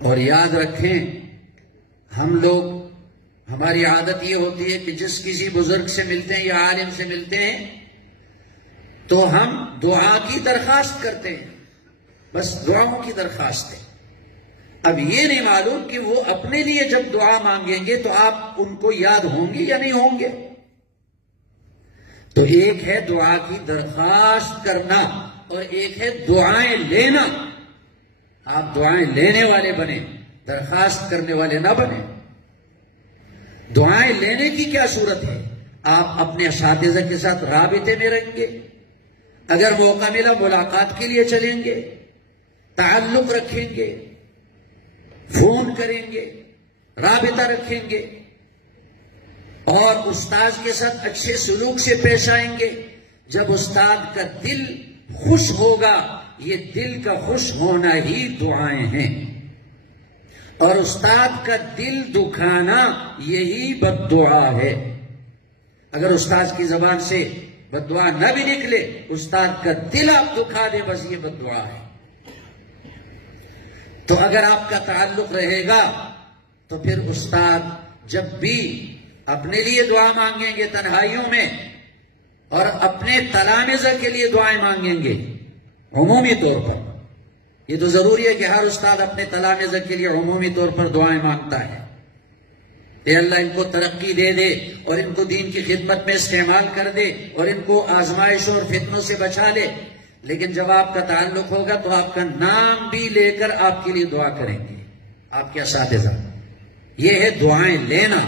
اور یاد رکھیں، ہم لوگ، ہماری عادت یہ ہوتی ہے کہ جس کسی بزرگ سے ملتے ہیں یا عالم سے ملتے ہیں تو ہم دعا کی درخواست کرتے ہیں، بس دعاؤں کی درخواست ہے۔ اب یہ نہیں معلوم کہ وہ اپنے لیے جب دعا مانگیں گے تو آپ ان کو یاد ہوں گے یا نہیں ہوں گے۔ تو ایک ہے دعا کی درخواست کرنا اور ایک ہے دعائیں لینا۔ آپ دعائیں لینے والے بنیں، درخواست کرنے والے نہ بنیں۔ دعائیں لینے کی کیا صورت ہے؟ آپ اپنے اساتذہ کے ساتھ رابطے میں رہیں گے، اگر موقع ملا ملاقات کے لیے چلیں گے، تعلق رکھیں گے، فون کریں گے، رابطہ رکھیں گے، اور استاد کے ساتھ اچھے سلوک سے پیش آئیں گے۔ جب استاد کا دل خوش ہوگا، یہ دل کا خوش ہونا ہی دعائیں ہیں، اور استاد کا دل دکھانا یہی بد دعا ہے۔ اگر استاد کی زبان سے بد دعا نہ بھی نکلے، استاد کا دل آپ دکھا دے، بس یہ بد دعا ہے۔ تو اگر آپ کا تعلق رہے گا تو پھر استاد جب بھی اپنے لیے دعا مانگیں گے تنہائیوں میں، اور اپنے تلامذہ کے لیے دعائیں مانگیں گے عمومی طور پر، یہ تو ضروری ہے کہ ہر استاد اپنے تلامذہ کے لیے عمومی طور پر دعائیں مانگتا ہے کہ اللہ ان کو ترقی دے دے اور ان کو دین کی خدمت میں استعمال کر دے اور ان کو آزمائشوں اور فتنوں سے بچا لے۔ لیکن جب آپ کا تعلق ہوگا تو آپ کا نام بھی لے کر آپ کے لیے دعا کریں گے آپ کے اساتذہ۔ یہ ہے دعائیں لینا۔